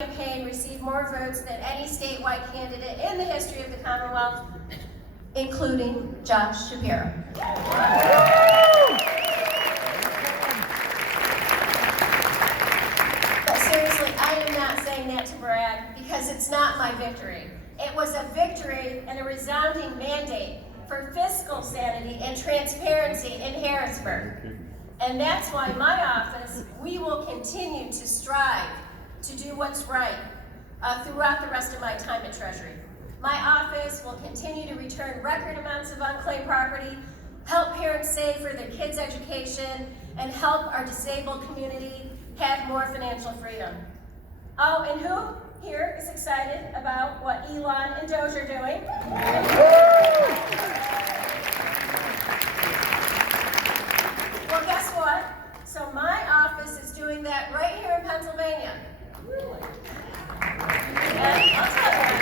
campaign received more votes than any statewide candidate in the history of the Commonwealth, including Josh Shapiro. But seriously, I am not saying that to brag, because it's not my victory. It was a victory and a resounding mandate for fiscal sanity and transparency in Harrisburg. And that's why my office, we will continue to strive to do what's right throughout the rest of my time at Treasury. My office will continue to return record amounts of unclaimed property, help parents save for their kids' education, and help our disabled community have more financial freedom. Oh, and who here is excited about what Elon and Doge are doing? Well, guess what? So my office is doing that right here in Pennsylvania. And I'll tell you,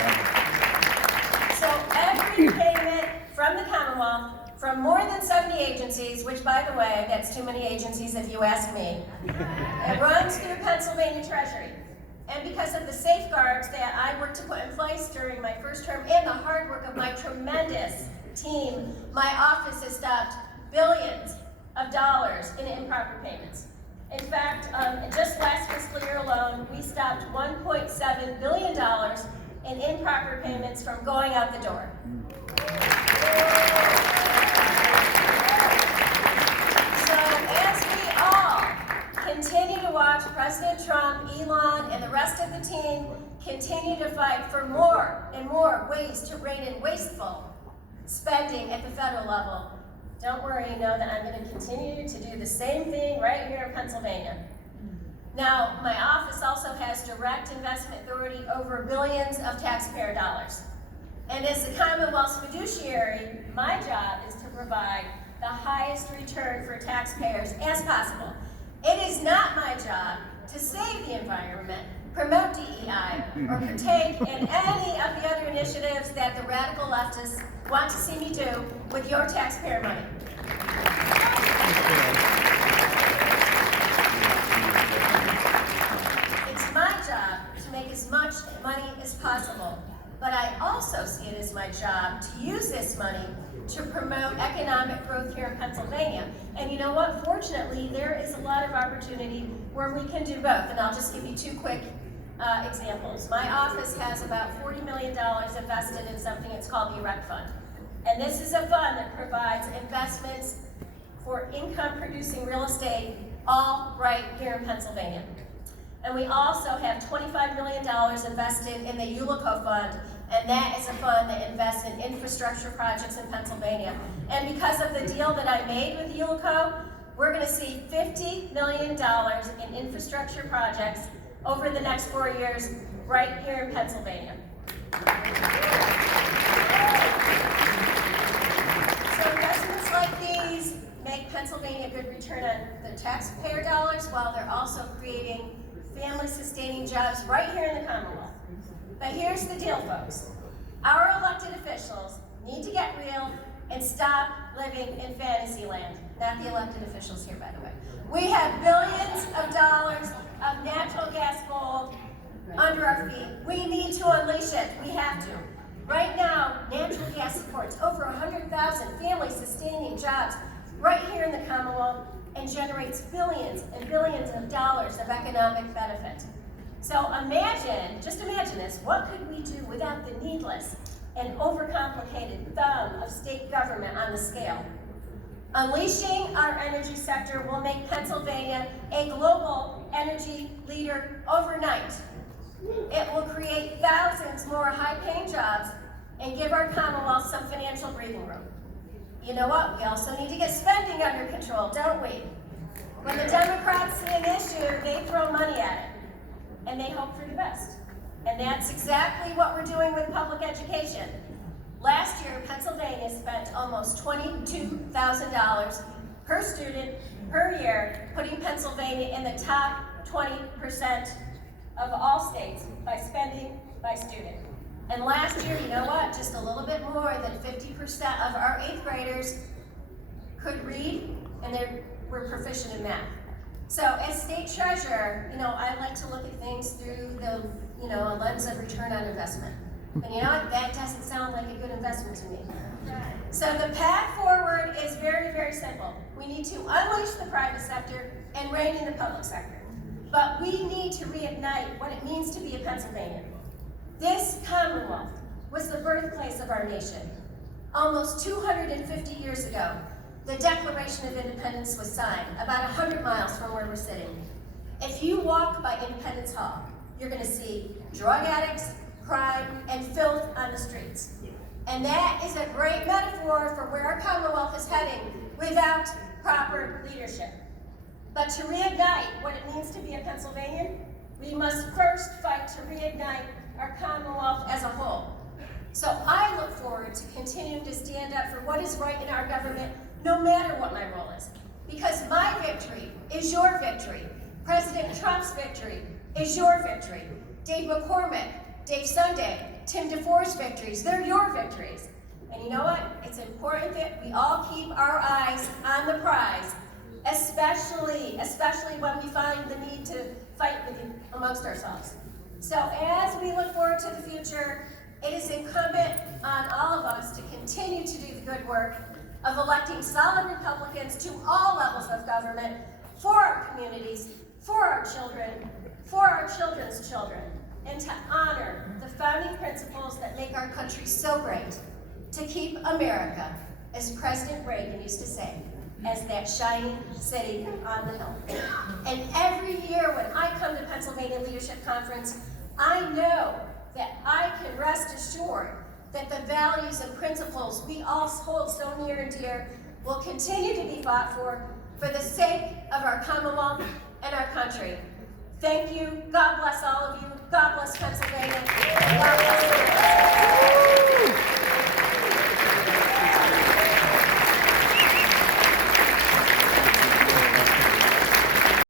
so every payment from the Commonwealth, from more than 70 agencies, which by the way, that's too many agencies if you ask me, it runs through Pennsylvania Treasury. And because of the safeguards that I worked to put in place during my first term and the hard work of my tremendous team, my office has stopped billions of dollars in improper payments. In fact, just last fiscal year alone, we stopped $1.7 billion in improper payments from going out the door. So as we all continue to watch President Trump, Elon, and the rest of the team continue to fight for more and more ways to rein in wasteful spending at the federal level, don't worry, you know that I'm going to continue to do the same thing right here in Pennsylvania. Now, my office also has direct investment authority over billions of taxpayer dollars. And as the Commonwealth's fiduciary, my job is to provide the highest return for taxpayers as possible. It is not my job to save the environment, promote DEI, or partake in any of the other initiatives that the radical leftists want to see me do with your taxpayer money. It's my job to make as much money as possible, but I also see it as my job to use this money to promote economic growth here in Pennsylvania. And you know what? Fortunately, there is a lot of opportunity where we can do both, and I'll just give you two quick examples. My office has about $40 million invested in something that's called the Erect Fund. And this is a fund that provides investments for income-producing real estate, all right here in Pennsylvania. And we also have $25 million invested in the ULICO Fund, and that is a fund that invests in infrastructure projects in Pennsylvania. And because of the deal that I made with ULICO, we're going to see $50 million in infrastructure projects over the next 4 years right here in Pennsylvania. So investments like these make Pennsylvania a good return on the taxpayer dollars while they're also creating family-sustaining jobs right here in the Commonwealth. But here's the deal, folks. Our elected officials need to get real and stop living in fantasy land. Not the elected officials here, by the way. We have billions of dollars of natural gas gold under our feet. We need to unleash it. We have to. Right now, natural gas supports over 100,000 family-sustaining jobs right here in the Commonwealth and generates billions and billions of dollars of economic benefit. So just imagine this, what could we do without the needless and overcomplicated thumb of state government on the scale? Unleashing our energy sector will make Pennsylvania a global energy leader overnight. It will create thousands more high-paying jobs and give our Commonwealth some financial breathing room. You know what? We also need to get spending under control, don't we? When the Democrats see an issue, they throw money at it, and they hope for the best. And that's exactly what we're doing with public education. Last year, Pennsylvania spent almost $22,000 per student per year, putting Pennsylvania in the top 20% of all states by spending by student. And last year, you know what? Just a little bit more than 50% of our 8th graders could read, and they were proficient in math. So as state treasurer, I like to look at things through the a lens of return on investment. And you know what? That doesn't sound like a good investment to me. So the path forward is very, very simple. We need to unleash the private sector and rein in the public sector. But we need to reignite what it means to be a Pennsylvanian. This Commonwealth was the birthplace of our nation. Almost 250 years ago, the Declaration of Independence was signed, about 100 miles from where we're sitting. If you walk by Independence Hall, you're going to see drug addicts, crime, and filth on the streets. And that is a great metaphor for where our Commonwealth is heading without proper leadership. But to reignite what it means to be a Pennsylvanian, we must first fight to reignite our Commonwealth as a whole. So I look forward to continuing to stand up for what is right in our government, no matter what my role is. Because my victory is your victory. President Trump's victory is your victory. Dave McCormick, Dave Sunday, Tim DeFore's victories, they're your victories. And you know what? It's important that we all keep our eyes on the prize, especially when we find the need to fight amongst ourselves. So as we look forward to the future, it is incumbent on all of us to continue to do the good work of electing solid Republicans to all levels of government for our communities, for our children, for our children's children, and to honor the founding principles that make our country so great, to keep America, as President Reagan used to say, as that shining city on the hill. And every year when I come to Pennsylvania Leadership Conference, I know that I can rest assured that the values and principles we all hold so near and dear will continue to be fought for the sake of our Commonwealth and our country. Thank you. God bless all of you. God bless Pennsylvania.